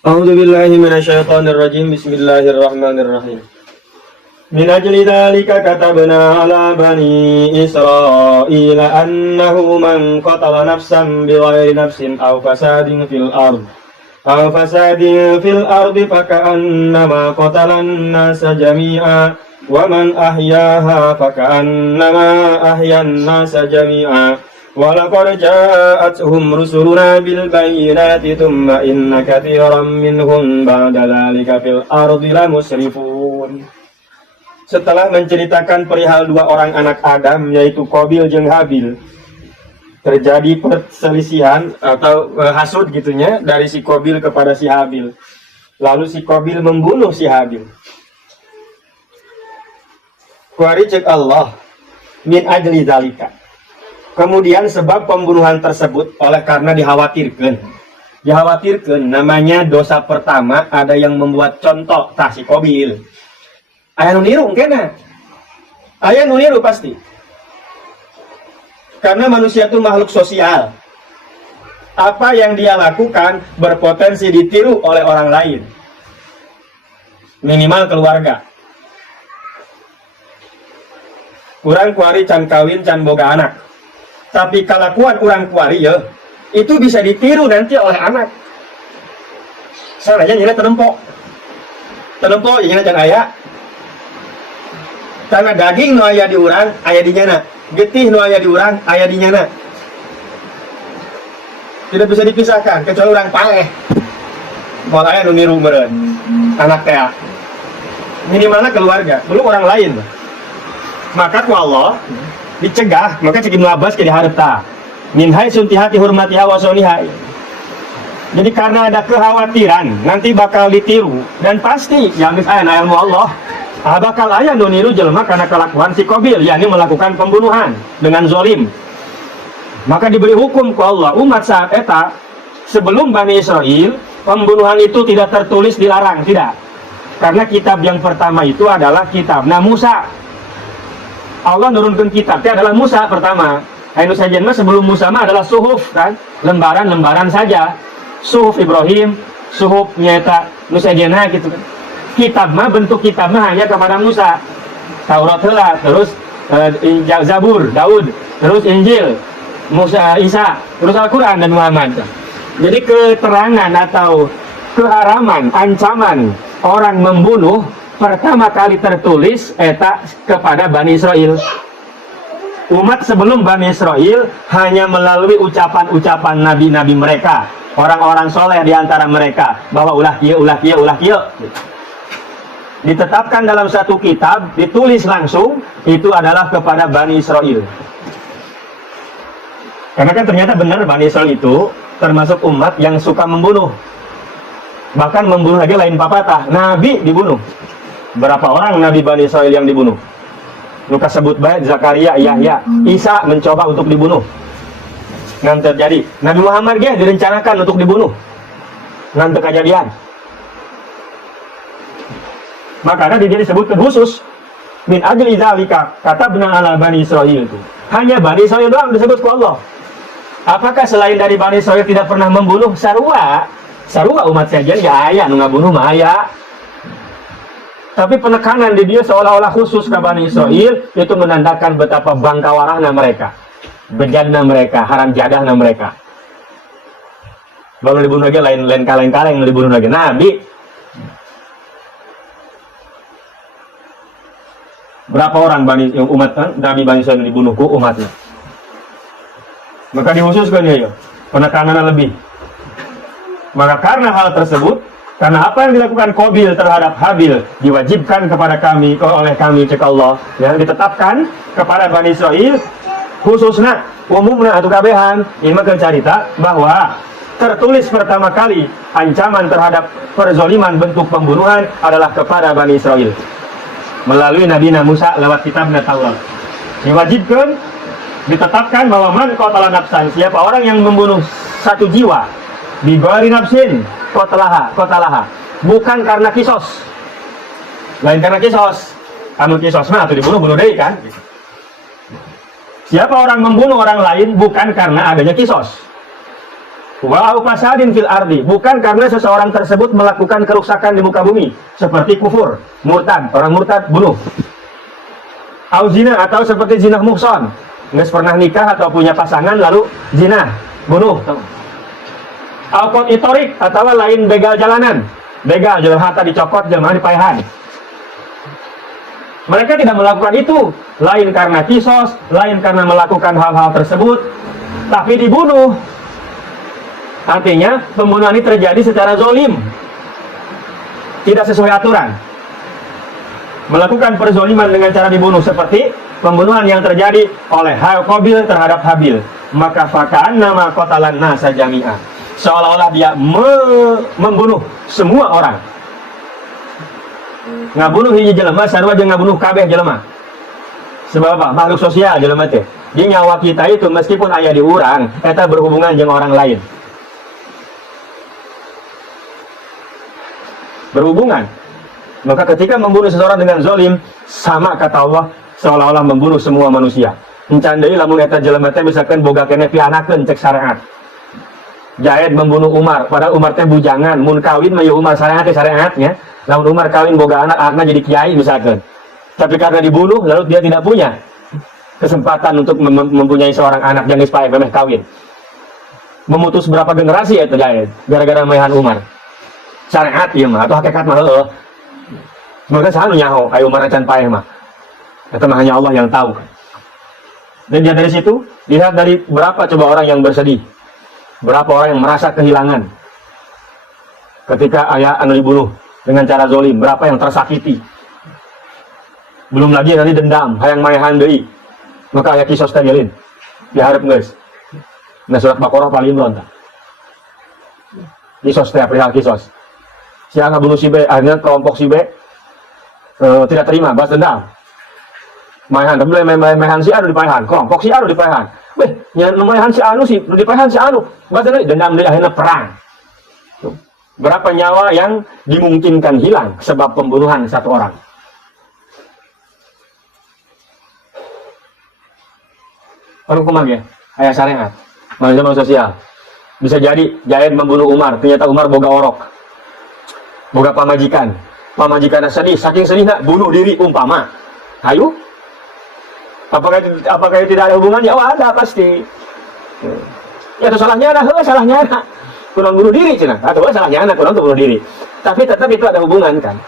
A'udzu billahi minasyaitonir rajim. Bismillahirrahmanirrahim. Min ajli dzalika katabna ala bani Israila annahu man qatala nafsan bighairi nafsin aw fasadin fil ardi faka'annama qatalan nasa jami'a wa man ahyaha faka'annama ahyan nasa jami'a wa laqad ja'atuhum rusuluna bil bayyinati thumma inna katsiran minhum ba'da dzalika fil ardi lamusrifun. Setelah menceritakan perihal dua orang anak Adam, yaitu Qabil jeung Habil, terjadi perselisihan atau hasud gitunya dari si Qabil kepada si Habil. Lalu si Qabil membunuh si Habil. Kuari cek Allah min ajli zalika. Kemudian sebab pembunuhan tersebut oleh karena dikhawatirkan namanya dosa pertama ada yang membuat contoh tah si Qabil. Aya nu niru kena. Aya nu niru pasti. Karena manusia itu makhluk sosial. Apa yang dia lakukan berpotensi ditiru oleh orang lain. Minimal keluarga. Urang kuari can kawin can boga anak. Tapi kalakuan urang kuari ya, itu bisa ditiru nanti oleh anak. Salahnya nyina tenempo. Tenempo nyina can aya. Karena daging nu aya di urang aya di nyana, getih nu aya di urang aya di nyana. Tidak bisa dipisahkan kecuali urang paeh. Moal aya nu niru meureun anak teh. Minimalna keluarga, belum orang lain. Maka ku Allah dicegah, maka cek Ibnu Abbas ke dihareup tah. Min hai suntihati hurmatiha wa solihai. Jadi karena ada kekhawatiran nanti bakal ditiru dan pasti yang aya na ilmu Allah. Bakal aya nu niru jelema karena kelakuan si Qabil, yakni melakukan pembunuhan dengan zolim. Maka diberi hukum ku Allah umat saat eta sebelum Bani Israel, pembunuhan itu tidak tertulis dilarang, tidak. Karena kitab yang pertama itu adalah kitabna Musa. Allah nurunkan kitabnya adalah Musa pertama. Ainu sajen mah sebelum Musa mah adalah suhuf kan, lembaran-lembaran saja. Suhuf Ibrahim, suhuf nyata nu sajena gitu kan. Kitab mah bentuk kitab mah hanya kepada Musa. Taurat heula, terus Zabur, Daud, terus Injil, Musa, Isa, terus Al-Qur'an dan Muhammad. Jadi keterangan atau keharaman, ancaman orang membunuh pertama kali tertulis eta kepada Bani Israel. Umat sebelum Bani Israel hanya melalui ucapan-ucapan nabi-nabi mereka, orang-orang soleh di antara mereka, bahwa ulah kieu. Ditetapkan dalam satu kitab, ditulis langsung, itu adalah kepada Bani Israel. Karena kan ternyata benar Bani Israel itu termasuk umat yang suka membunuh. Bahkan membunuh lagi lain papatah, Nabi dibunuh. Berapa orang Nabi Bani Israel yang dibunuh? Luka sebut baik Zakaria, Yahya, Isa mencoba untuk dibunuh. Nanti terjadi. Nabi Muhammad dia direncanakan untuk dibunuh. Nanti kejadian. Makanya dia disebutkan khusus min ajli dzalika katabna ala Bani Israil itu. Hanya Bani Israil doang disebut ku Allah. Apakah selain dari Bani Israil tidak pernah membunuh? Sarua umat saja ya aya nu ngabunuh mah aya. Tapi penekanan di dia seolah-olah khusus ke Bani Israil itu menandakan betapa bangkawarahna mereka, bejana mereka, haram jadahna mereka. Baru dibunuh lagi lain kaleng-kaleng dibunuh lagi Nabi. Berapa orang umat Nabi Bani Israil dibunuh ku umatnya? Maka dikhususkan ya, penekanan lebih. Maka karena hal tersebut, karena apa yang dilakukan Qabil terhadap Habil diwajibkan kepada kami, oleh kami cek Allah, ya, ditetapkan kepada Bani Israil khususnya umumnya atau kabehan ini maka cerita bahwa tertulis pertama kali ancaman terhadap perzoliman bentuk pembunuhan adalah kepada Bani Israil melalui Nabi Musa lewat kitabnya Taurat. Diwajibkan, ditetapkan bahwa man qatala nafsan, siapa orang yang membunuh satu jiwa bighairi nafsin qatalaha, bukan karena kisos. Lain karena kisos. Anu kisos mah atuh dibunuh deui kan. Siapa orang membunuh orang lain bukan karena adanya kisos. Wa au fasadin fil ardi, bukan karena seseorang tersebut melakukan kerusakan di muka bumi seperti kufur, murtad, orang murtad bunuh. Au zina, atau seperti zina muhson, nggak pernah nikah atau punya pasangan lalu zina, bunuh. Au qat'itorik, atau lain begal jalanan, begal jalan harta dicopot, jalan dipaehan. Mereka tidak melakukan itu, lain karena kisos, lain karena melakukan hal-hal tersebut, tapi dibunuh. Artinya pembunuhan ini terjadi secara zolim, tidak sesuai aturan. Melakukan perzoliman dengan cara dibunuh seperti pembunuhan yang terjadi oleh Qabil terhadap Habil. Maka fakaan nama qatalan nasa jami'ah, seolah-olah dia membunuh semua orang. Ngabunuh hiji jelema sarua jeung ngabunuh kabeh jelema. Sebab apa? Makhluk sosial jelema teh. Di nyawa kita itu meskipun aya di urang, eta berhubungan dengan orang lain. Berhubungan. Maka ketika membunuh seseorang dengan zolim, sama kata Allah, seolah-olah membunuh semua manusia. Encandai lamun eta jelema teh misalkan boga keneh pianakeun cek syariat. Jaid membunuh Umar, padahal Umar teh bujangan, mun kawin mah Umar syariat teh syariatnya. Lamun Umar kawin boga anak, anaknya jadi kiai misalkan. Tapi karena dibunuh, lalu dia tidak punya kesempatan untuk mempunyai seorang anak yang ispae memeh kawin. Memutus berapa generasi ya itu Jaid, gara-gara mehan Umar. Syariat ieu mah atau hakikat mah heueuh. Semoga sanu nyaho aya Umar can paeh mah. Eta mah hanya Allah yang tahu. Dan dia dari situ lihat dari berapa coba orang yang bersedih. Berapa orang yang merasa kehilangan ketika ayah anu dibunuh dengan cara zolim, berapa yang tersakiti. Belum lagi nanti dendam, hayang maehan deui. Maka aya kisos teh nyeulin. Dihareup geus. Nah surat Baqarah paling lontar. Kisos teh perihal kisos. Si A ngabunuh si B, akhirnya kelompok si B tidak terima, balas dendam. Maehan, tapi maehan si A dipaehan, kelompok si A dipaehan. Weh, nya maehan si anu si dipaehan si anu. Balas dendam deui akhirnya perang. Berapa nyawa yang dimungkinkan hilang sebab pembunuhan satu orang. Orang kumag ya, ayah syariat, manusia sosial. Bisa jadi Jaid membunuh Umar, ternyata Umar boga orok, boga pamajikan. Pamajikannya sedih, saking sedihnya bunuh diri umpama. Hayu? Apakah tidak ada hubungannya? Oh ada pasti. Ya itu salahnya ada, salahnya ada. Kurang bunuh diri cina, atau salahnya anak kurang bunuh diri. Tapi tetap itu ada hubungan kan.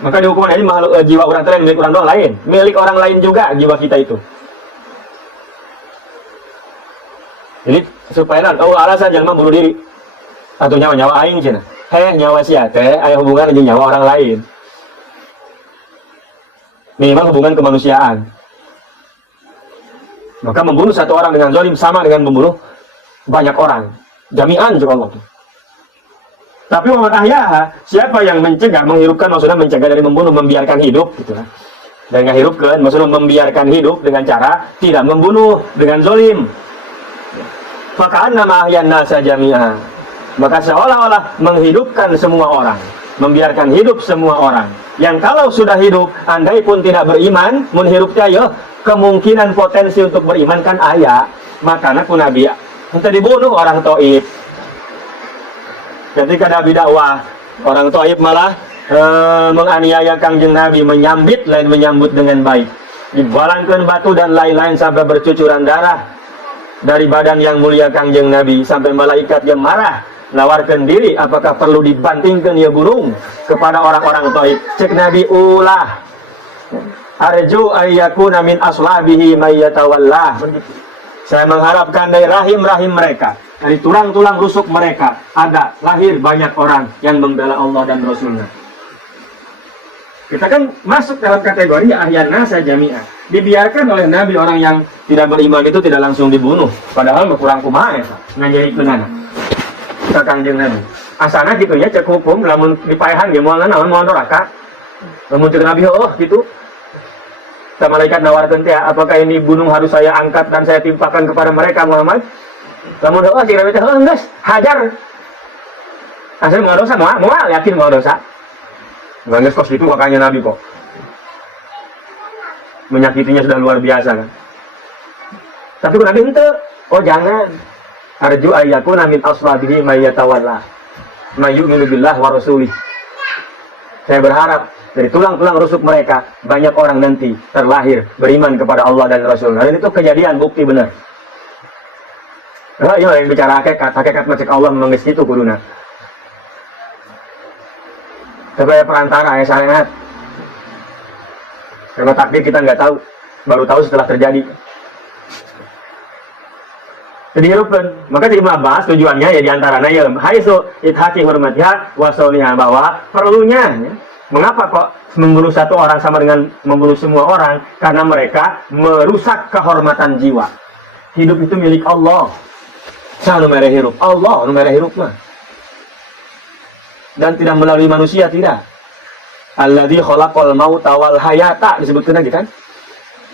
Maka dihukuman ini makhluk jiwa orang lain milik orang lain, milik orang lain juga jiwa kita itu. Jadi supaya alasan jangan bunuh diri atau nyawa aing cina. Nyawa sia teh aya hubungan dengan nyawa orang lain. Minimal hubungan kemanusiaan. Maka membunuh satu orang dengan zalim sama dengan membunuh banyak orang. Jami'an juga Allah. Tapi Muhammad Ahya, siapa yang mencegah, menghirupkan maksudnya mencegah dari membunuh, membiarkan hidup gitu kan. Dan menghirupkan maksudnya membiarkan hidup dengan cara tidak membunuh dengan zalim. Maka nama ahyan nasa jami'ah. Maka seolah-olah menghidupkan semua orang, membiarkan hidup semua orang. Yang kalau sudah hidup, andai pun tidak beriman, menghirupnya ya, kemungkinan potensi untuk beriman kan ayah. Makanya pun Nabi untuk dibunuh orang Taif. Ketika Nabi dakwah, orang Taif malah menganiaya Kangjeng Nabi, menyambit lain menyambut dengan baik. Dibalangkan batu dan lain-lain sampai bercucuran darah dari badan yang mulia Kangjeng Nabi, sampai malaikat yang marah nawarkan diri, apakah perlu dibantingkan ya gunung kepada orang-orang Taif. Cek Nabi ulah arju ayyakuna min aslabihi mayyatawallah. Saya mengharapkan dari rahim-rahim mereka, dari tulang-tulang rusuk mereka, ada lahir banyak orang yang membela Allah dan Rasulnya. Kita kan masuk dalam kategori ahyan nasa jami'ah. Dibiarkan oleh Nabi orang yang tidak beriman itu tidak langsung dibunuh. Padahal kurang kumaha ya, ngajari kenana. Ka Kangjeng Nabi. Asana gitu ya cek hukum lamun dipaehan ge moal naon moal neraka. Lamun cek Nabi gitu. Sa malaikat nawarkeun teh apakah ini gunung harus saya angkat dan saya timpakan kepada mereka Muhammad? Lamun si Nabi teh geus hajar. Asal moal dosa moal yakin moal dosa. Geus kos itu makanya Nabi kok. Menyakitinya sudah luar biasa kan. Tapi ku Nabi ente, oh jangan. Arju ayyakuna min ashabihi may yatawalla may yu'minu billah wa rasulih. Saya berharap dari tulang-tulang rusuk mereka banyak orang nanti terlahir beriman kepada Allah dan Rasul. Dan itu kejadian, bukti benar. Nah, yang bicara hakikat macam Allah memang itu kuduna. Sebagai perantara ya sangat. Karena takdir kita nggak tahu, baru tahu setelah terjadi. Jadi hirupan, maka di Ibnu Abbas tujuannya ya diantaranya ya haisu ithati hurmatiha wa soliha, bahwa perlunya ya, mengapa kok membunuh satu orang sama dengan membunuh semua orang? Karena mereka merusak kehormatan jiwa. Hidup itu milik Allah. Saya numere hirup, Allah numere hirup mah. Dan tidak melalui manusia, tidak. Alladzi khalaqal mauta wal hayata disebutkan lagi kan?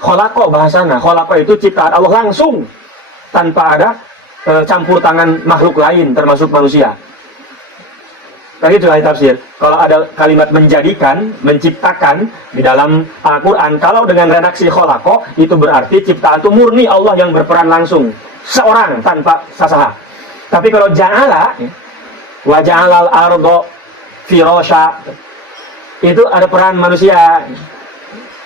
Khalaqa bahasana, khalaqa itu ciptaan Allah langsung, tanpa ada campur tangan makhluk lain termasuk manusia. Tadi itu tafsir. Kalau ada kalimat menjadikan, menciptakan di dalam Al-Quran, kalau dengan redaksi khalaqa, itu berarti ciptaan itu murni Allah yang berperan langsung, seorang tanpa sasaha. Tapi kalau ja'ala, wa ja'alal ardo firasha, itu ada peran manusia.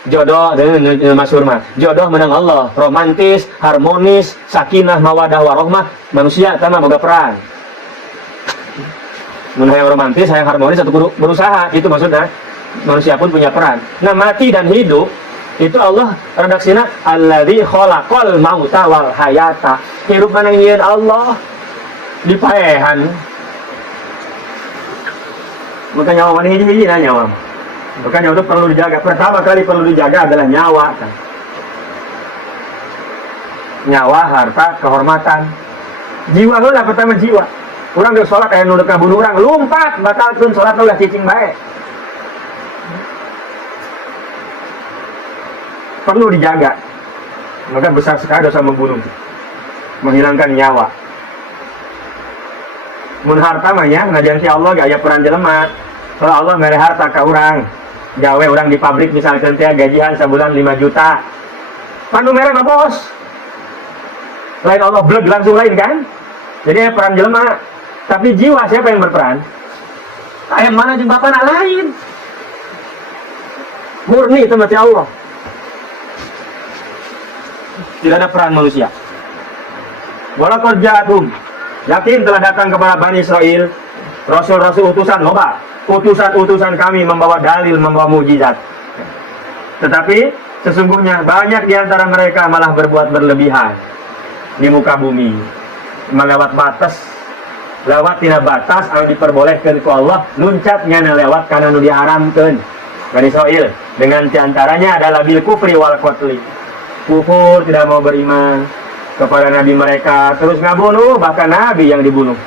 Jodoh dan masyhur mah. Jodoh menang Allah, romantis, harmonis, sakinah, mawadah, warahmah, manusia sama boga peran. Mun hayang romantis, hayang harmonis, satu berusaha, itu maksudnya. Manusia pun punya peran. Nah, mati dan hidup itu Allah redaksina alladzi khalaqal mauta wal hayata. Hirup mana ingin Allah dipaehan. Maka nyawa mana hiji-hiji nah nyawa. Makanya itu perlu dijaga. Pertama kali perlu dijaga adalah nyawa. Nyawa, harta, kehormatan. Jiwa lah pertama jiwa. Orang udah sholat kayak nunduk bunuh orang, lompat, batal pun sholat udah cicing baik. Perlu dijaga. Maka besar sekali dosa membunuh. Menghilangkan nyawa. Mun harta mah nya ngajanti Allah gaya peran jelema. Kalau Allah mere harta ka urang, gawe orang di pabrik misalkan teh gajian sebulan 5 juta. Panu mere mah bos. Lain Allah bleg langsung lain kan? Jadi peran jelema, tapi jiwa siapa yang berperan? Ayam mana jeung bapa nak lain. Murni itu mati Allah. Tidak ada peran manusia. Walaqad ja'atum, yakin telah datang kepada Bani Israel rasul-rasul utusan loba. Utusan-utusan kami membawa dalil, membawa mujizat. Tetapi sesungguhnya banyak di antara mereka malah berbuat berlebihan di muka bumi, melewat batas, lewat tina batas anu diperbolehkan ku Allah, luncatnya lewat kana nu diharamkeun. Bani Israil dengan diantaranya adalah bil kufri wal qatli. Kufur, tidak mau beriman kepada nabi mereka, terus ngabunuh, bahkan nabi yang dibunuh.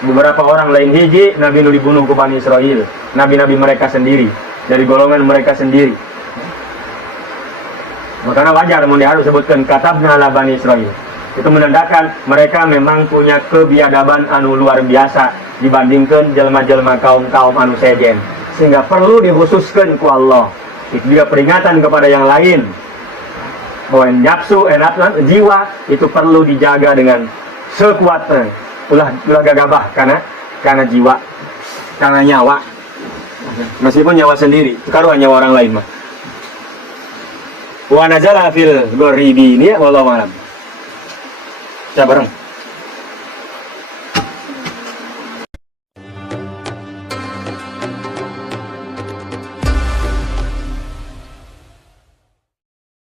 Beberapa orang lain hiji nabi nu dibunuh ke Bani Israil, nabi-nabi mereka sendiri, dari golongan mereka sendiri. Makanya wajar mun harus sebutkan katabna ala Bani Israil. Itu menandakan mereka memang punya kebiadaban anu luar biasa dibandingkan jelma-jelma kaum-kaum anu sejen, sehingga perlu dikhususkan ku Allah. Itu juga peringatan kepada yang lain bahwa nafsu, jiwa itu perlu dijaga dengan sekuatnya. Ulah gagabah karena jiwa, karena nyawa. Meskipun nyawa sendiri, sekarang nyawa orang lain mah. Wa nazala fil ghoribi ini wallahu a'lam. Coba bareng.